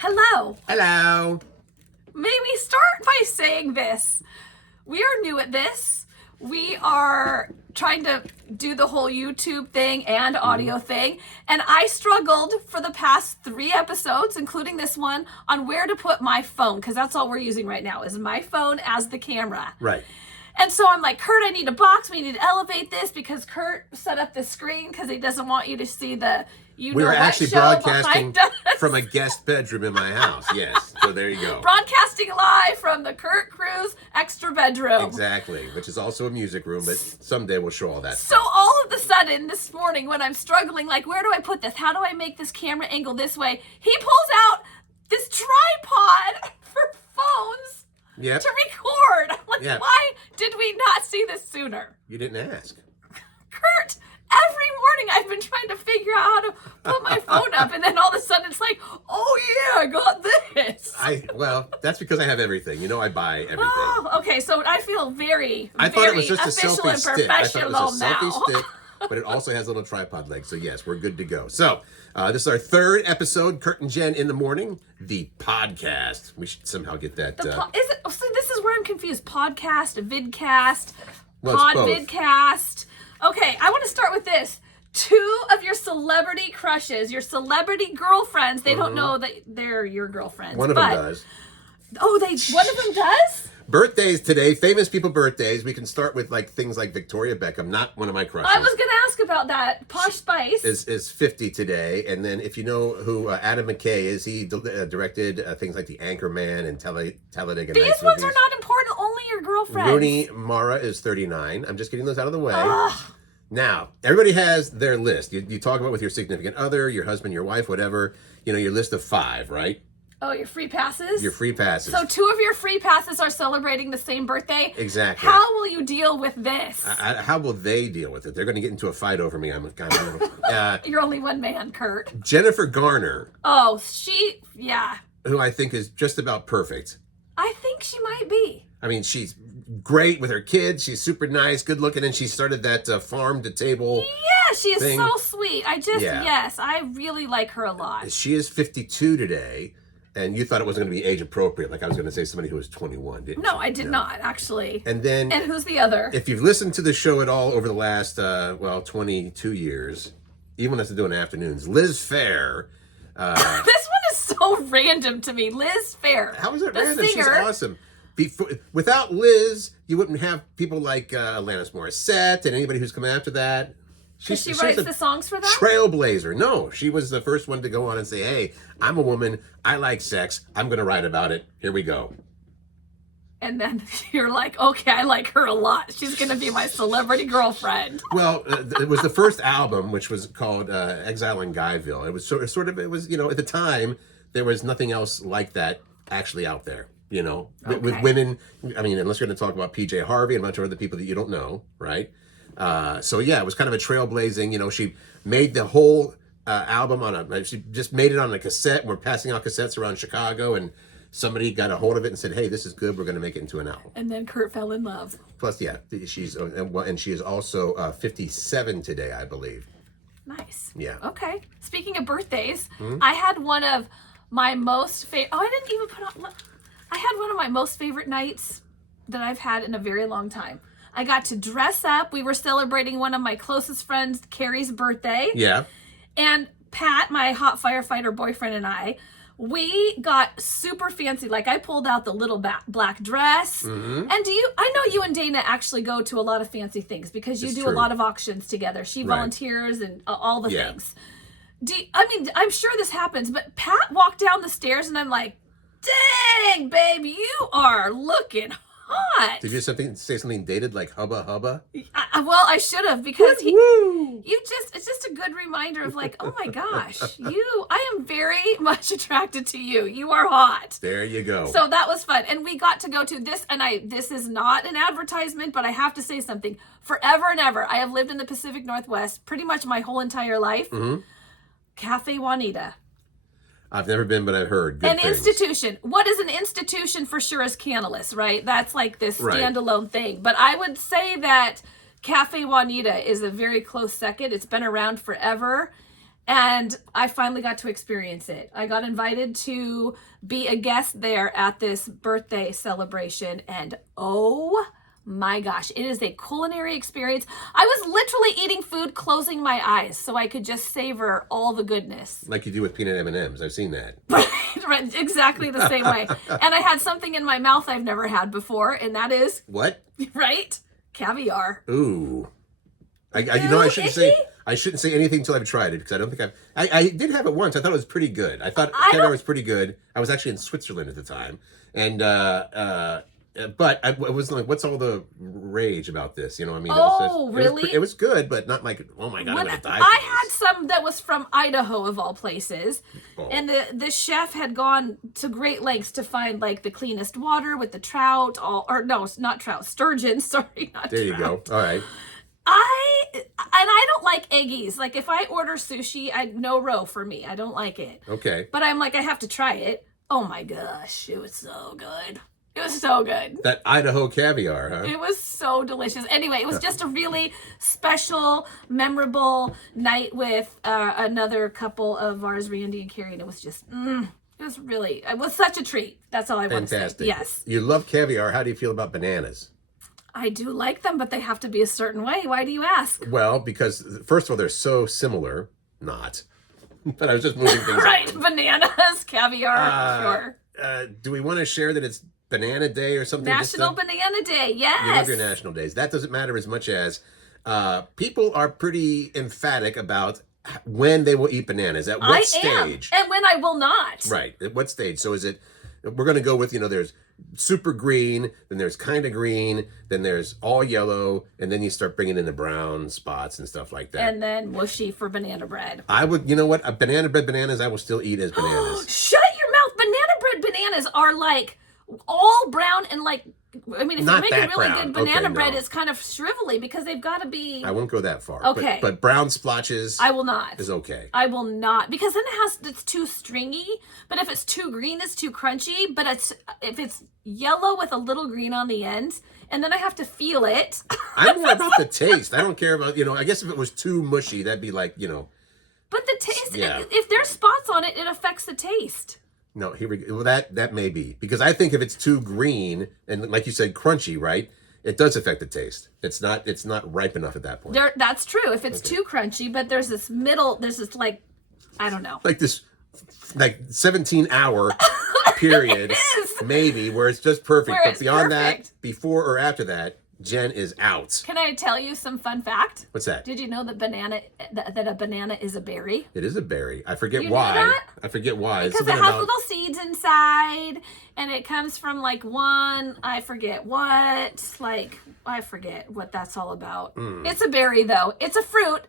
Hello. Hello. May we start by saying this? We are new at this. We are trying to do the whole YouTube thing and audio thing. And I struggled for the past 3 episodes, including this one, on where to put my phone. Because that's all we're using right now is my phone as the camera. Right. And so I'm like, Curt, I need a box. We need to elevate this because Curt set up the screen because he doesn't want you to see the we were actually broadcasting from a guest bedroom in my house. Yes. So there you go. Broadcasting live from the Curt Cruz extra bedroom. Exactly. Which is also a music room, but someday we'll show all that. So all of a sudden this morning when I'm struggling, like, where do I put this? How do I make this camera angle this way? He pulls out this tripod for phones to record. I'm like, why did we not see this sooner? You didn't ask. Curt, every morning I've been trying to figure out how to put my phone up, and then all of a sudden it's like, oh yeah, I got this. Well, that's because I have everything. You know, I buy everything. Oh, okay, so I feel very, I thought it was just a official selfie and stick. I thought it was a now. selfie stick, but it also has little tripod legs. So yes, we're good to go. So this is our 3rd episode, Curt and Jen in the morning, the podcast. We should somehow get that. Is it? So this is where I'm confused. Podcast, vidcast, both. vidcast. Okay, I want to start with this. 2 of your celebrity crushes, your celebrity girlfriends, they don't know that they're your girlfriends. One of them does. Oh, one of them does? Birthdays today, famous people birthdays. We can start with like things like Victoria Beckham, not one of my crushes. I was going to ask about that. Posh Spice is 50 today, and then if you know who Adam McKay is, he directed things like The Anchorman and Talladega Nights. These ones are not important. Only your girlfriends. Rooney Mara is 39. I'm just getting those out of the way. Now, everybody has their list. You talk about with your significant other, your husband, your wife, whatever. You know, your list of 5, right? Oh, your free passes? Your free passes. So 2 of your free passes are celebrating the same birthday? Exactly. How will you deal with this? How will they deal with it? They're going to get into a fight over me. I'm kind of... You're only one man, Curt. Jennifer Garner. Oh, who I think is just about perfect. I think she might be. I mean, she's great with her kids. She's super nice, good looking, and she started that farm to table. Yeah, she is thing. So sweet. Yes, I really like her a lot. She is 52 today, and you thought it wasn't going to be age appropriate. Like I was going to say somebody who was 21, didn't you? No, I did not, actually. And who's the other? If you've listened to the show at all over the last, 22 years, even when I was doing afternoons, Liz Phair. This one is so random to me. Liz Phair. How is it random? Singer. She's awesome. Without Liz, you wouldn't have people like Alanis Morissette and anybody who's come after that. She writes the songs for them? Trailblazer. No, she was the first one to go on and say, hey, I'm a woman. I like sex. I'm going to write about it. Here we go. And then you're like, okay, I like her a lot. She's going to be my celebrity girlfriend. Well, it was the first album, which was called Exile in Guyville. It was at the time, there was nothing else like that actually out there. You know, with women, I mean, unless you're going to talk about PJ Harvey and a bunch of other people that you don't know, right? So yeah, it was kind of a trailblazing, you know, she made the whole album she just made it on a cassette. We're passing out cassettes around Chicago, and somebody got a hold of it and said, hey, this is good. We're going to make it into an album. And then Curt fell in love. Plus, yeah, she is also 57 today, I believe. Nice. Yeah. Okay. Speaking of birthdays, I had one of my most favorite, I had one of my most favorite nights that I've had in a very long time. I got to dress up. We were celebrating one of my closest friends, Carrie's birthday. Yeah. And Pat, my hot firefighter boyfriend, and we got super fancy. Like I pulled out the little black dress. And I know you and Dana actually go to a lot of fancy things because you do a lot of auctions together. She volunteers and all the things. I'm sure this happens, but Pat walked down the stairs and I'm like, dang, babe, you are looking hot. Did you say something dated like hubba hubba? Well, I should have because it's just a good reminder of like, oh my gosh, I am very much attracted to you. You are hot. There you go. So that was fun. And we got to go to this, and this is not an advertisement, but I have to say something. Forever and ever, I have lived in the Pacific Northwest pretty much my whole entire life. Cafe Juanita. I've never been, but I've heard good things. Institution. What is an institution for sure is Canalus, right? That's like this standalone thing. But I would say that Cafe Juanita is a very close second. It's been around forever. And I finally got to experience it. I got invited to be a guest there at this birthday celebration. And oh my gosh, it is a culinary experience. I was literally eating food, closing my eyes so I could just savor all the goodness. Like you do with peanut M&Ms. I've seen that. Right, exactly the same way. And I had something in my mouth I've never had before, and that is... What? Right? Caviar. Ooh. I shouldn't say anything until I've tried it, because I don't think I did have it once. I thought it was pretty good. I thought caviar was pretty good. I was actually in Switzerland at the time, and but I was like, what's all the rage about this? You know, I mean, really? It was good, but not like, oh my God, I'm gonna die. I had some that was from Idaho of all places, and the chef had gone to great lengths to find like the cleanest water with the trout, not trout, sturgeon. Sorry, not there. Trout. You go. All right. I don't like eggies. Like if I order sushi, no roe for me. I don't like it. Okay. But I'm like, I have to try it. Oh my gosh, it was so good. It was so good. That Idaho caviar, huh? It was so delicious. Anyway, it was just a really special, memorable night with another couple of ours, Randy and Carrie, and it was just, it was such a treat. That's all I want to say. Yes. You love caviar. How do you feel about bananas? I do like them, but they have to be a certain way. Why do you ask? Well, because first of all, they're so similar. Not. But I was just moving things right. On. Bananas, caviar, sure. Do we want to share that it's Banana Day or something? National Banana Day, yes. You love your national days. That doesn't matter as much as people are pretty emphatic about when they will eat bananas. At what stage? And when I will not. Right. At what stage? So is it, we're going to go with, there's super green, then there's kind of green, then there's all yellow, and then you start bringing in the brown spots and stuff like that. And then mushy for banana bread. I would, a banana bread bananas I will still eat as bananas. Shut your mouth. Banana bread bananas are like all brown and like, I mean, if you make a really good banana bread, it's kind of shrivelly because they've got to be... I won't go that far. Okay. But brown splotches... I will not. ...is okay. I will not. Because then it's too stringy. But if it's too green, it's too crunchy. But if it's yellow with a little green on the end, and then I have to feel it... I'm more about the taste. I don't care about, I guess if it was too mushy, that'd be like, But the taste, if there's spots on it, it affects the taste. No, here we go. Well, that may be. Because I think if it's too green and, like you said, crunchy, right? It does affect the taste. It's not ripe enough at that point. That's true. If it's too crunchy, but there's this like, I don't know. Like this, 17-hour period, maybe, where it's just perfect. But beyond that, before or after that, Jen is out. Can I tell you some fun fact? What's that? Did you know that a banana is a berry? It is a berry. I forget why. I forget why. Because it has little seeds inside, and it comes from I forget what that's all about. It's a berry though. It's a fruit.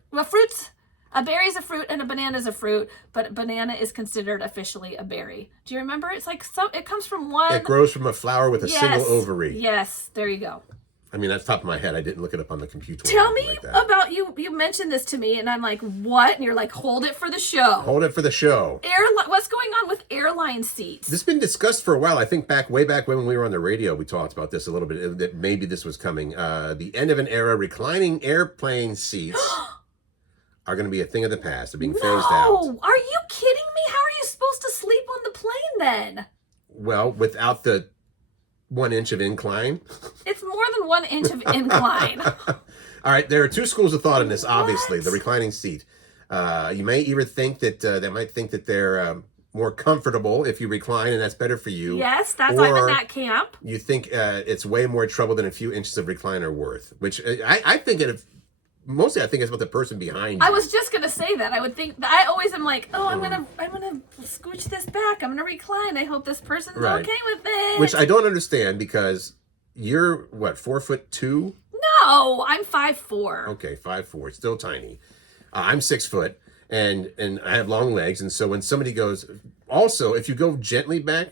A berry is a fruit and a banana is a fruit, but a banana is considered officially a berry. Do you remember? It's like it comes from one. It grows from a flower with a single ovary. Yes, there you go. I mean, that's top of my head. I didn't look it up on the computer. Tell me about you. You mentioned this to me, and I'm like, what? And you're like, hold it for the show. Hold it for the show. What's going on with airline seats? This has been discussed for a while. I think way back when we were on the radio, we talked about this a little bit, that maybe this was coming. The end of an era. Reclining airplane seats are going to be a thing of the past. They're being phased out. Are you kidding me? How are you supposed to sleep on the plane then? Well, without the 1 inch of incline. It's more than 1 inch of incline. All right, there are two schools of thought in this. Obviously, the reclining seat. You may either think that they might think that they're more comfortable if you recline, and that's better for you. Yes, I'm in that camp. You think it's way more trouble than a few inches of recliner worth, which I think mostly I think it's about the person behind you. I was just gonna say that. I would think I always am like, I'm gonna scooch this back. I'm gonna recline. I hope this person's okay with it. Which I don't understand because you're what, 4'2"? No, I'm 5'4". Okay, 5'4", still tiny. I'm 6 foot and I have long legs, and so when somebody goes, also if you go gently back,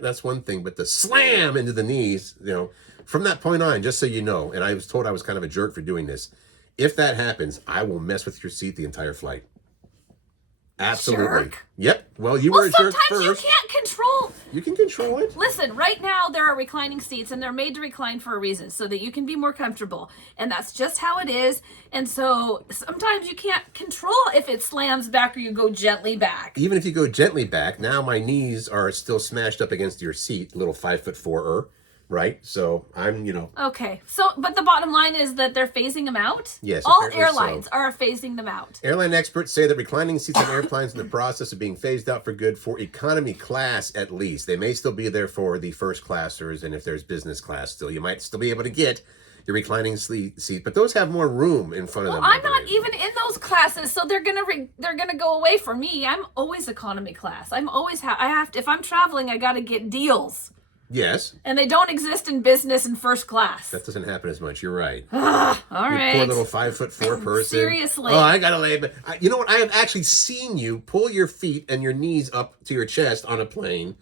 that's one thing, but the slam into the knees, from that point on, just so you know, and I was told I was kind of a jerk for doing this. If that happens, I will mess with your seat the entire flight. Absolutely. Jerk. Yep. Well, you were a jerk Sometimes first. you can't control. You can control it. Listen, right now there are reclining seats and they're made to recline for a reason so that you can be more comfortable. And that's just how it is. And so sometimes you can't control if it slams back or you go gently back. Even if you go gently back, now my knees are still smashed up against your seat, little 5'4", right? So I'm, Okay. So, but the bottom line is that they're phasing them out? Yes, All apparently airlines so. are phasing them out. Airline experts say that reclining seats on airplanes in the process of being phased out for good for economy class at least. They may still be there for the first classers, and if there's business class still, you might still be able to get your reclining seat, but those have more room in front of them. I'm not even in those classes, so they're gonna go away for me. I'm always economy class. I'm always if I'm traveling, I gotta get deals. Yes. And they don't exist in business and first class. That doesn't happen as much. You're right. All right. Poor little 5'4" person. Seriously. Oh, I gotta lay. But you know what? I have actually seen you pull your feet and your knees up to your chest on a plane.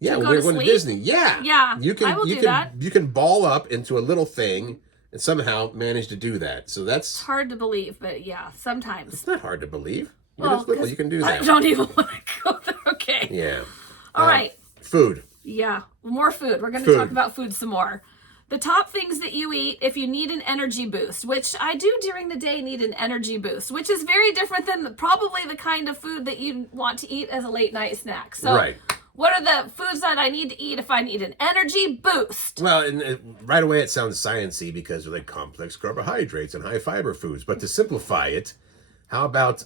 Yeah, when we were going to Disney. Yeah. Yeah. You can. I will you do can. that. You can ball up into a little thing and somehow manage to do that. So that's It's hard to believe, but yeah, sometimes. It's not hard to believe. You're Well, just little. You can do that. I don't even want to go there. Okay. Yeah. All right. Food. Yeah, more food. We're going to talk about food some more. The top things that you eat if you need an energy boost, which I do during the day need an energy boost, which is very different than probably the kind of food that you want to eat as a late night snack. So Right. what are the foods that I need to eat if I need an energy boost? Well, and right away it sounds sciencey because they're like complex carbohydrates and high fiber foods. But to simplify it, how about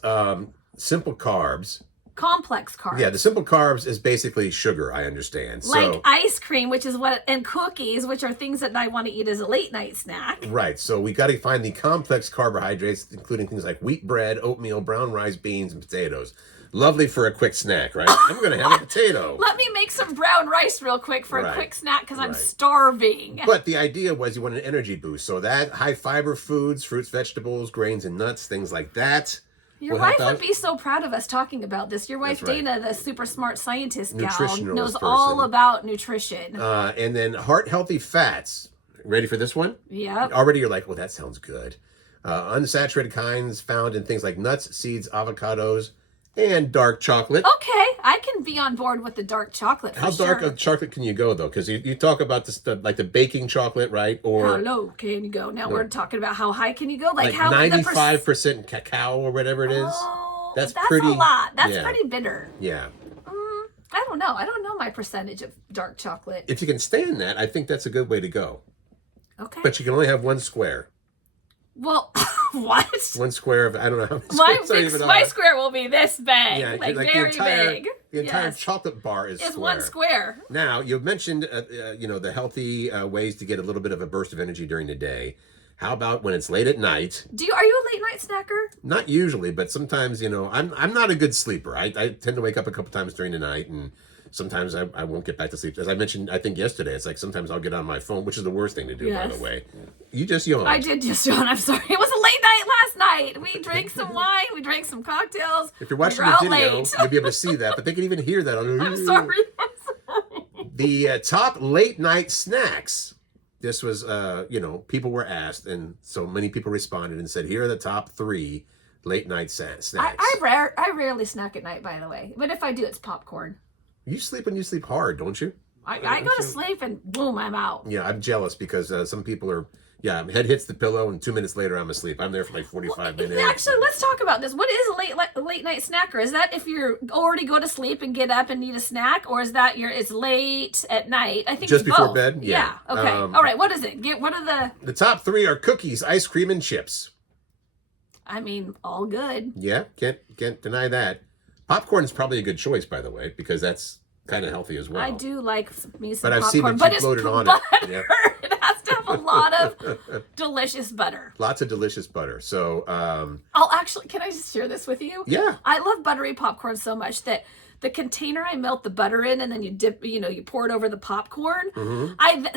simple carbs? Complex carbs. Yeah, the simple carbs is basically sugar, I understand. Like ice cream, which is and cookies, which are things that I want to eat as a late night snack. Right, so we got to find the complex carbohydrates, including things like wheat bread, oatmeal, brown rice, beans, and potatoes. Lovely for a quick snack, right? I'm going to have a potato. Let me make some brown rice real quick for a quick snack because I'm starving. But the idea was you want an energy boost. So that high fiber foods, fruits, vegetables, grains, and nuts, things like that. Your wife would be so proud of us talking about this. Your wife, Dana, the super smart scientist gal, knows all about nutrition. And then heart-healthy fats. Ready for this one? Yeah. Already you're like, well, that sounds good. Unsaturated kinds found in things like nuts, seeds, avocados, and dark chocolate. Okay, I can be on board with the dark chocolate. How dark of chocolate can you go, though? Because you talk about this, like the baking chocolate, right? Or how low can you go? Now we're talking about how high can you go? Like how 95% cacao or whatever it is. Oh, that's pretty, a lot. That's yeah. pretty bitter. Yeah. I don't know. I don't know my percentage of dark chocolate. If you can stand that, I think that's a good way to go. Okay. But you can only have one square. Well, what? One square of, I don't know how many my square will be this big. Yeah, like very big. The entire chocolate bar is square. One square. Now, you mentioned, the healthy ways to get a little bit of a burst of energy during the day. How about when it's late at night? Are you a late night snacker? Not usually, but sometimes, I'm not a good sleeper. I tend to wake up a couple times during the night, and sometimes I won't get back to sleep. As I mentioned, I think yesterday, it's like sometimes I'll get on my phone, which is the worst thing to do, by the way. You just yawned. I did just yawn. I'm sorry. It was a late night last night. We drank some wine. We drank some cocktails. If you're watching the video, you'll be able to see that, but they can even hear that. I'm sorry. The top late night snacks. This was, people were asked, and so many people responded and said, here are the top 3 late night snacks. I rarely snack at night, by the way. But if I do, it's popcorn. You sleep when you sleep hard, don't you? I go to sleep and boom, I'm out. Yeah, I'm jealous because some people are, head hits the pillow and 2 minutes later I'm asleep. I'm there for like 45 minutes. Actually, let's talk about this. What is a late night snacker? Is that if you already go to sleep and get up and need a snack, or is that it's late at night? I think just before both. bed. Yeah. Okay. All right. What is it? What are the top 3 are cookies, ice cream, and chips. I mean, all good. Yeah, can't deny that. Popcorn is probably a good choice, by the way, because that's kind of healthy as well. I do like me some but I've popcorn, seen but it it's loaded on butter. it. Yeah. It has to have a lot of delicious butter. Lots of delicious butter. So, can I just share this with you? Yeah. I love buttery popcorn so much that the container I melt the butter in, and then you dip, you pour it over the popcorn. Mm-hmm.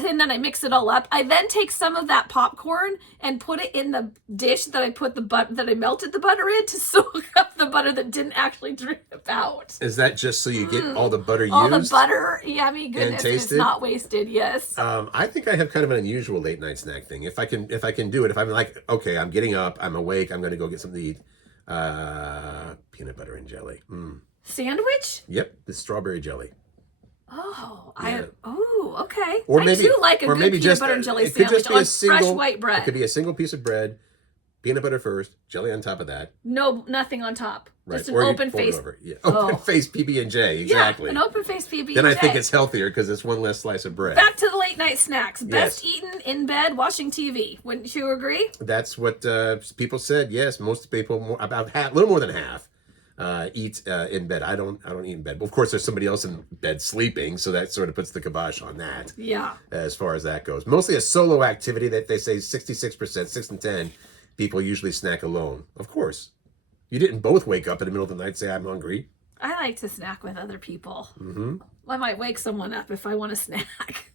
And then I mix it all up. I then take some of that popcorn and put it in the dish that I put that I melted the butter in to soak up the butter that didn't actually drip out. Is that just so you get all the butter used? All the butter, yummy goodness, it's not wasted. Yes. I think I have kind of an unusual late night snack thing. If I can do it, if I'm like, okay, I'm getting up, I'm awake, I'm going to go get something to eat. Peanut butter and jelly. Sandwich? Yep, the strawberry jelly. Oh, Yeah. Okay. Or I maybe, do like a or good maybe peanut just butter and jelly it could sandwich just be a on single, fresh white bread. It could be a single piece of bread, peanut butter first, jelly on top of that. No, nothing on top. Right. Just an Or you open fold it face. over. Yeah. Open face PB&J, exactly. Yeah, an open face PB&J. Then I think it's healthier because it's one less slice of bread. Back to the late night snacks. Best Yes. eaten in bed watching TV. Wouldn't you agree? That's what people said. Yes, most people, about half, a little more than half, eat in bed. I don't eat in bed. Of course, there's somebody else in bed sleeping, so that sort of puts the kibosh on that. Yeah. As far as that goes, mostly a solo activity that they say 66%, 6 and 10 people usually snack alone. Of course, you didn't both wake up in the middle of the night and say I'm hungry. I like to snack with other people. Mm-hmm. I might wake someone up if I want to snack.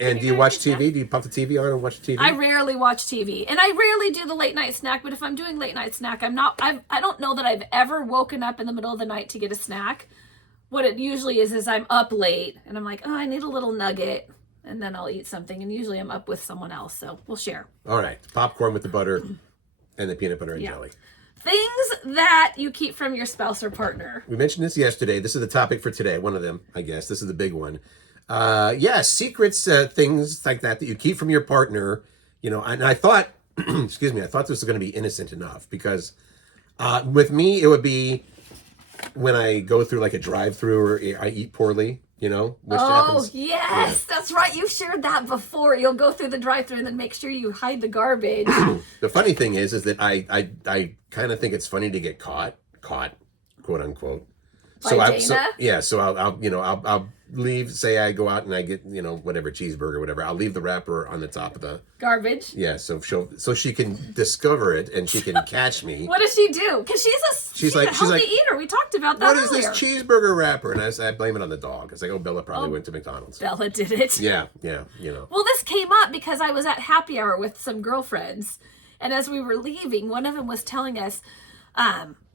And do you watch TV? Do you pop the TV on and watch TV? I rarely watch TV, and I rarely do the late night snack. But if I'm doing late night snack, I don't know that I've ever woken up in the middle of the night to get a snack. What it usually is I'm up late, and I'm like, oh, I need a little nugget, and then I'll eat something. And usually I'm up with someone else, so we'll share. All right, popcorn with the butter and the peanut butter and jelly. Things that you keep from your spouse or partner. We mentioned this yesterday. This is the topic for today. One of them, I guess. This is the big one. Secrets, things like that you keep from your partner. You know, and I thought, excuse me, I thought this was going to be innocent enough because with me, it would be when I go through like a drive-through or I eat poorly. You know, which happens. Yes, that's right. You've shared that before. You'll go through the drive-thru and then make sure you hide the garbage. The funny thing is that I kind of think it's funny to get caught, quote unquote. By Dana? So I'll leave. Say I go out and I get whatever cheeseburger, whatever. I'll leave the wrapper on the top of the garbage. Yeah, so she can discover it and she can catch me. What does she do? Because she's a healthy eater. We talked about that. What is this cheeseburger wrapper? And I blame it on the dog. It's like, oh, Bella probably went to McDonald's. Bella did it. Yeah. Well, this came up because I was at happy hour with some girlfriends, and as we were leaving, one of them was telling us,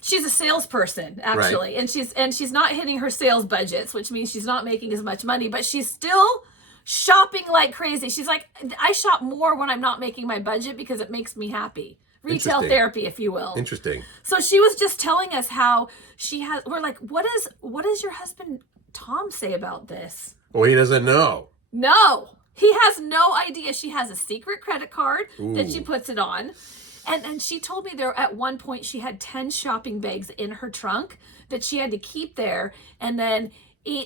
she's a salesperson actually, right. and she's not hitting her sales budgets, which means she's not making as much money, but she's still shopping like crazy. She's like, I shop more when I'm not making my budget because it makes me happy. Retail therapy, if you will. Interesting. So she was just telling us how we're like, what does your husband Tom say about this? Well, he doesn't know. No, he has no idea. She has a secret credit card that she puts it on. And she told me there at one point she had 10 shopping bags in her trunk that she had to keep there. And then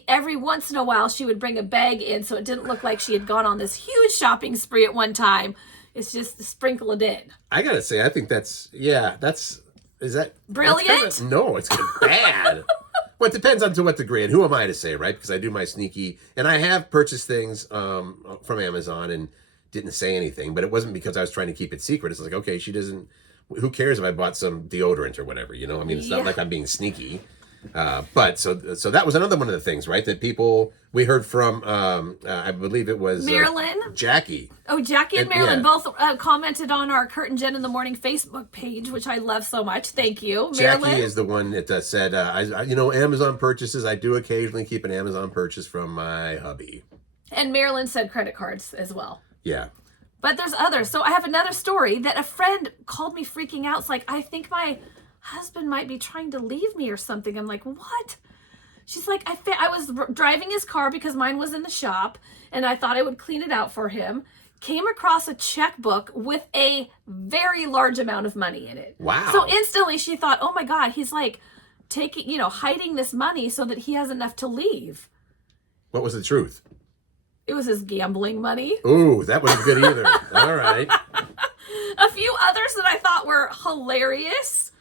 every once in a while she would bring a bag in so it didn't look like she had gone on this huge shopping spree at one time. It's just to sprinkle it in. I got to say, I think is that brilliant? No, it's bad. Well, it depends on to what degree. And who am I to say, right? Because I do my sneaky, and I have purchased things from Amazon and didn't say anything, but it wasn't because I was trying to keep it secret. It's like, okay, she doesn't, who cares if I bought some deodorant or whatever, I mean, it's not like I'm being sneaky. But so that was another one of the things, right? That we heard from, I believe it was Marilyn, Jackie. Oh, Jackie and Marilyn both commented on our Curt and Jen in the Morning Facebook page, which I love so much. Thank you, Marilyn. Jackie is the one that said, Amazon purchases. I do occasionally keep an Amazon purchase from my hubby. And Marilyn said credit cards as well. Yeah. But there's others. So I have another story that a friend called me freaking out. It's like, I think my husband might be trying to leave me or something. I'm like, what? She's like, I was driving his car because mine was in the shop and I thought I would clean it out for him. Came across a checkbook with a very large amount of money in it. Wow. So instantly she thought, oh my God, he's like hiding this money so that he has enough to leave. What was the truth? It was his gambling money. Ooh, that wasn't good either. All right. A few others that I thought were hilarious.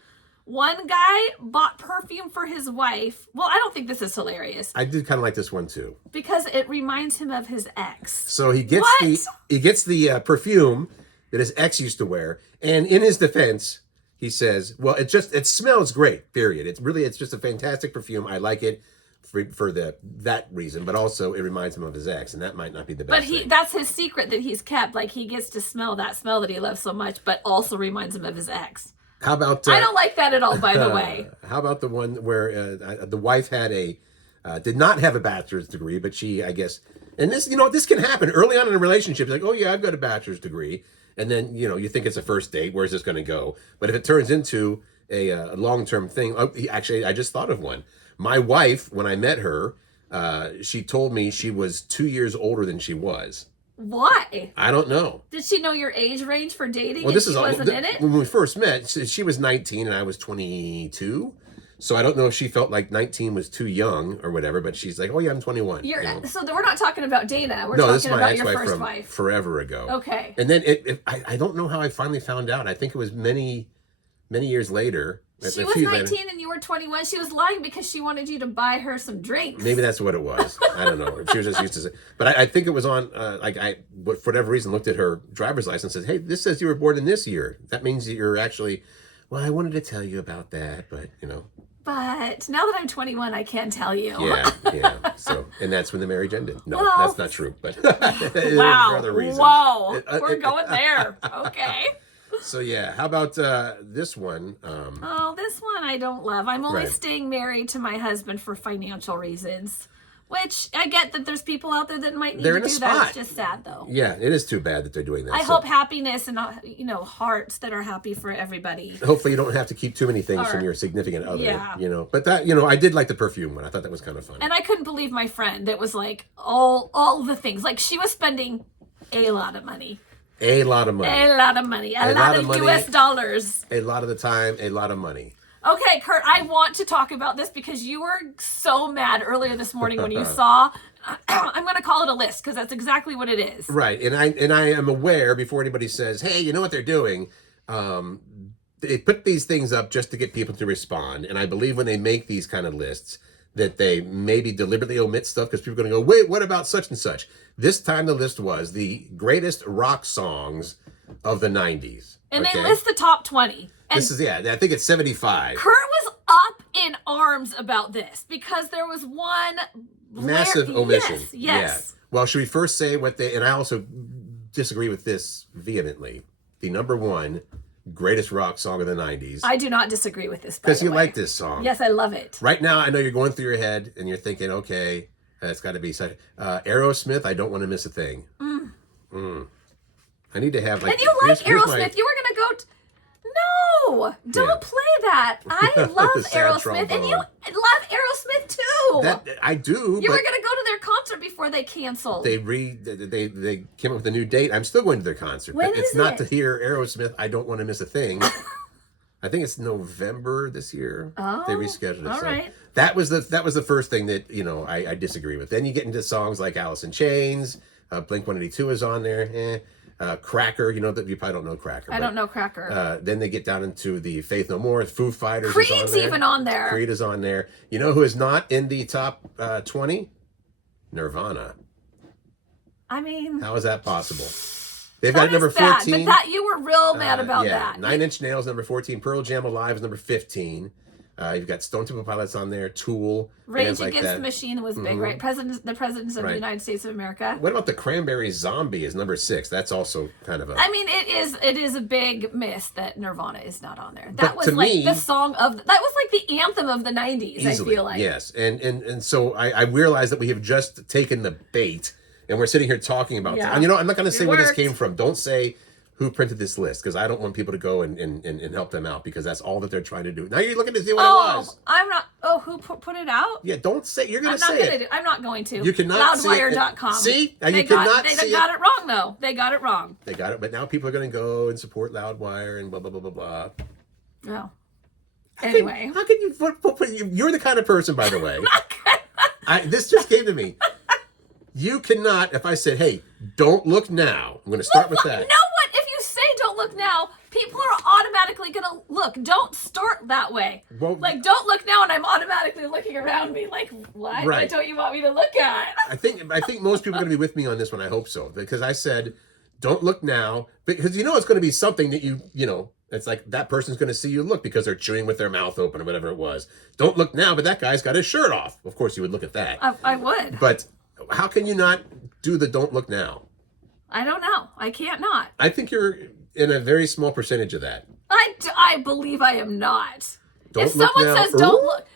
One guy bought perfume for his wife. Well, I don't think this is hilarious. I did kind of like this one too. Because it reminds him of his ex. So he gets the perfume that his ex used to wear, and in his defense, he says, "Well, it smells great. Period. It's just a fantastic perfume. I like it." For that reason, but also it reminds him of his ex, and that might not be the best. But that's his secret that he's kept. Like, he gets to smell that smell that he loves so much, but also reminds him of his ex. How about? I don't like that at all, by the way. How about the one where the wife had did not have a bachelor's degree, but she, I guess, and this can happen early on in a relationship. Like, oh yeah, I've got a bachelor's degree, and then you think it's a first date. Where's this going to go? But if it turns into a long-term thing. Oh, actually, I just thought of one. My wife, when I met her, she told me she was 2 years older than she was. Why? I don't know. Did she know your age range for dating? Well, and this she is wasn't in it. When we first met. She was 19 and I was 22. So I don't know if she felt like 19 was too young or whatever. But she's like, "Oh yeah, I'm 21." So we're not talking about Dana. We're No, this is talking my about your ex-wife first from wife. forever ago. Okay. And then I don't know how I finally found out. I think it was many years later. She was 19 and you were 21. She was lying because she wanted you to buy her some drinks. Maybe that's what it was. I don't know. She was just used to say. But I think it was on, for whatever reason, looked at her driver's license and said, "Hey, this says you were born in this year. That means that you're actually," well, I wanted to tell you about that, but, But now that I'm 21, I can tell you. Yeah. So, and that's when the marriage ended. No, Well, that's not true. But wow. for other reasons. Whoa. We're going there. Okay. So yeah, how about this one? This one I don't love. I'm only Right. staying married to my husband for financial reasons. Which I get that there's people out there that might need They're to in a do that. spot. It's just sad though. Yeah, it is too bad that they're doing that. I So hope happiness and hearts that are happy for everybody. hopefully you don't have to keep too many things Or- from your significant other. Yeah. But that I did like the perfume one. I thought that was kind of fun. And I couldn't believe my friend that was like all the things. Like she was spending a lot of money. A lot of money. A lot of money. A lot of money. US dollars. A lot of the time, a lot of money. Okay, Curt, I want to talk about this because you were so mad earlier this morning when you saw, I'm going to call it a list because that's exactly what it is. Right, and I am aware before anybody says, "Hey, you know what they're doing?" They put these things up just to get people to respond, and I believe when they make these kind of lists that they maybe deliberately omit stuff because people are going to go, "Wait, what about such and such?" This time the list was the greatest rock songs of the 90s. And okay? they list the top 20. And This is, I think it's 75. Kurt was up in arms about this because there was one Massive omission. Yes. Yeah. Well, should we first say what and I also disagree with this vehemently. The number one greatest rock song of the 90s. I do not disagree with this, Because you like this song. Yes, I love it. Right now, I know you're going through your head and you're thinking, okay, it's got to be such. Aerosmith, I don't want to miss a thing. I need to have like. And you like here's Aerosmith. You were going to go. No, don't play that. I love The sad Aerosmith. trombone. And you love Aerosmith too. That I do. You but were going to go to their concert before they canceled. They came up with a new date. I'm still going to their concert. When but it's is not it? to hear Aerosmith. I don't want to miss a thing. I think it's November this year. Oh, they rescheduled it. all So right. that was the first thing that I disagree with. Then you get into songs like Alice in Chains, Blink 182 is on there. Cracker, that you probably don't know Cracker. I don't know Cracker. Then they get down into the Faith No More, Foo Fighters. Creed's even on there. Creed is on there. You know who is not in the top 20? Nirvana. I mean, How is that possible? They've that got number is bad, 14. but that you were real mad about that. 9 Inch Nails, number 14. Pearl Jam Alive is number 15. You've got Stone Temple Pilots on there, Tool. Rage bands like Against that. the Machine was big, right? The presidents of the Right. United States of America. What about the Cranberries Zombie is number 6? That's also kind of a... I mean, it is a big miss that Nirvana is not on there. But That was to like me- the song of that was like the anthem of the 90s. Easily, I feel like yes. And so I realize that we have just taken the bait and we're sitting here talking about Yeah. that. And I'm not going to say It where this worked. came from. Don't say who printed this list because I don't want people to go and help them out because that's all that they're trying to do. Now you're looking to see what it was. I'm not. Oh, who put it out? Yeah, don't say. You're going I'm to not say gonna it. do. I'm not going to. You cannot see it. Loudwire.com. See? Now you They got cannot see got it. it wrong though. They got it wrong. They got it, but now people are going to go and support Loudwire and blah blah blah blah blah. No. Anyway. How can you? You're the kind of person, by the way. This just came to me. You cannot. If I said, "Hey, don't look now," I'm going to start with that. You know what? If you say don't look now, people are automatically gonna look. Don't start that way. Well- like don't look now, and I'm automatically looking around me like, what? Right. What don't you want me to look at? I think most people are going to be with me on this one. I hope so because I said, "Don't look now," because it's going to be something that it's like that person's going to see you look because they're chewing with their mouth open or whatever it was. Don't look now, but that guy's got his shirt off. Of course, you would look at that. I would. But how can you not do the "don't look now"? I don't know. I can't not. I think you're in a very small percentage of that. I believe I am not. Don't if look someone now. says don't Ooh. look,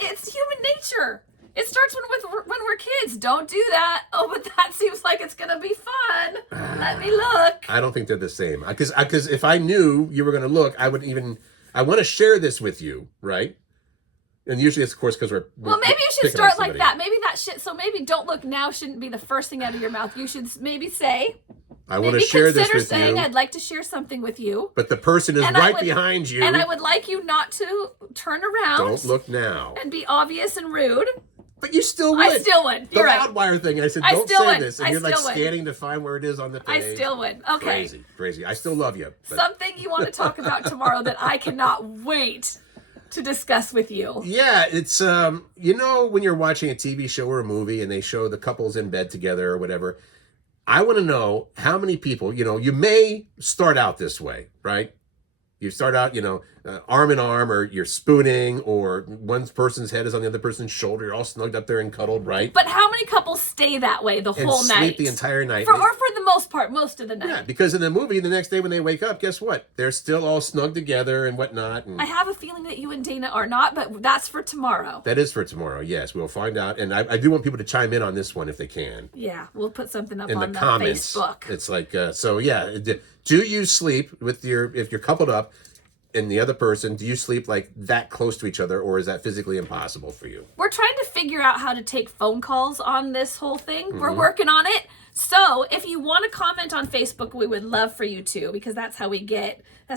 it's human nature. It starts when we're kids. Don't do that. Oh, but that seems like it's gonna be fun. Let me look. I don't think they're the same. Because if I knew you were going to look, I I want to share this with you, right? And usually it's, of course, because we're well, maybe you should start like that. Maybe that shit. So maybe "don't look now" shouldn't be the first thing out of your mouth. You should maybe say, I want to share this with saying, you. I'd like to share something with you. But the person is right behind you. And I would like you not to turn around. Don't look now. And be obvious and rude. But you still would. I still would. You're right. The Loudwire thing. I said, don't say this. And you're like scanning to find where it is on the page. I still would. Okay. Crazy. I still love you. But... something you want to talk about tomorrow that I cannot wait to discuss with you. Yeah, it's, you know, when you're watching a TV show or a movie and they show the couples in bed together or whatever, I want to know how many people, you know, you may start out this way, right? You start out, you know, arm in arm, or you're spooning, or one person's head is on the other person's shoulder. You're all snugged up there and cuddled, right? But how many couples stay that way the whole night? Sleep the entire night. Or for the most part, most of the night. Yeah, because in the movie, the next day when they wake up, guess what? They're still all snugged together and whatnot. And I have a feeling that you and Dana are not, but that's for tomorrow. That is for tomorrow, yes. We'll find out. And I do want people to chime in on this one if they can. Yeah, we'll put something up in on the comments. Facebook. It's like, so yeah, do you sleep with if you're coupled up, and the other person, do you sleep like that close to each other, or is that physically impossible for you? We're trying to figure out how to take phone calls on this whole thing. Mm-hmm. We're working on it. So if you want to comment on Facebook, we would love for you to, because that's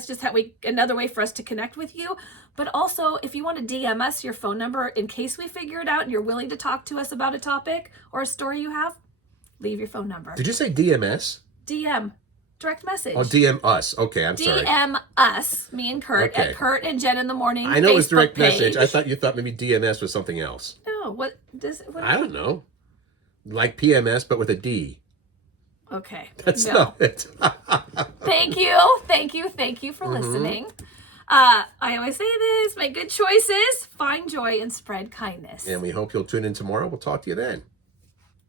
just another way for us to connect with you. But also, if you want to DM us your phone number in case we figure it out and you're willing to talk to us about a topic or a story you have, leave your phone number. Did you say DMS? DM. Direct message. Oh, DM us. Okay, I'm sorry. DM us, me and Curt, at Curt and Jen in the Morning. I know Facebook it was direct page. message. I thought you thought maybe DMS was something else. No, what I don't know. Like PMS, but with a D. Okay. That's not it. Thank you for listening. I always say this: make good choices, find joy, and spread kindness. And we hope you'll tune in tomorrow. We'll talk to you then.